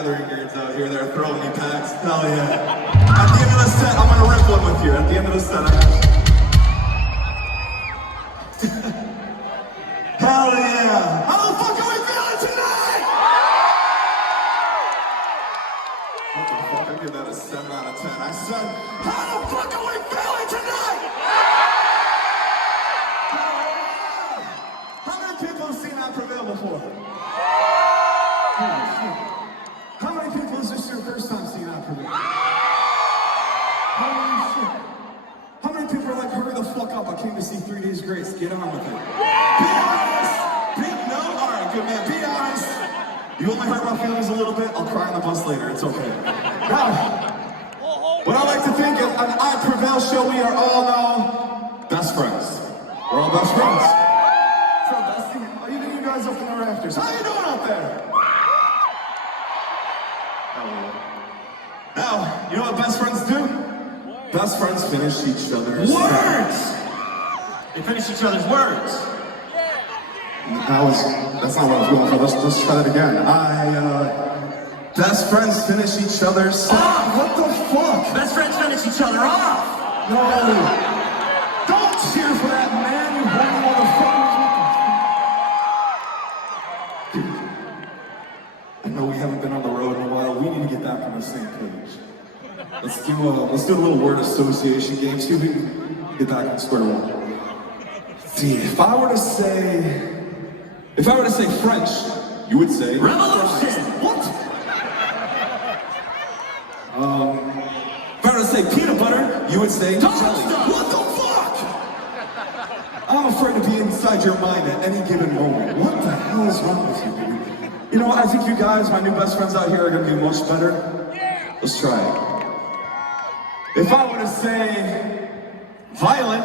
gathering nerds out here. They're throwing me packs. Hell yeah. At the end of the set, I'm gonna rip one with you. At the end of the set, I have. Hell yeah. How the fuck are we feeling tonight? What the fuck? I give that a 7 out of 10. I said, how the fuck are we feeling tonight? How many people have seen that Prevail before? How many people is this your first time seeing that Prevail? Holy shit. How many people are like, hurry the fuck up, I came to see 3 Days Grace, get on with it. Be honest! No? Alright, good man, be honest. You only hurt my feelings a little bit, I'll cry on the bus later, it's okay. Now, what I like to think of, on our Prevail show, we are all now best friends. We're all best friends. What's up, Dusty? Even you guys up in the rafters. How you doing out there? Now, you know what best friends do? Best friends finish each other's words! They finish each other's words. That's not what I was going for. Let's try that again. Best friends finish each other's what the fuck? Best friends finish each other off. No. Don't cheer for that man, you horny motherfuckers. I know we haven't been on the road in a while. We need to get back on the same page. Let's do a little word association game. See if we can get back on square one. See, if I were to say French, you would say revolution. What? If I were to say peanut butter, you would say jelly. What the fuck? I'm afraid to be inside your mind at any given moment. What the hell is wrong with you, dude? You know, I think you guys, my new best friends out here, are gonna be much better. Let's try it. If I were to say violet,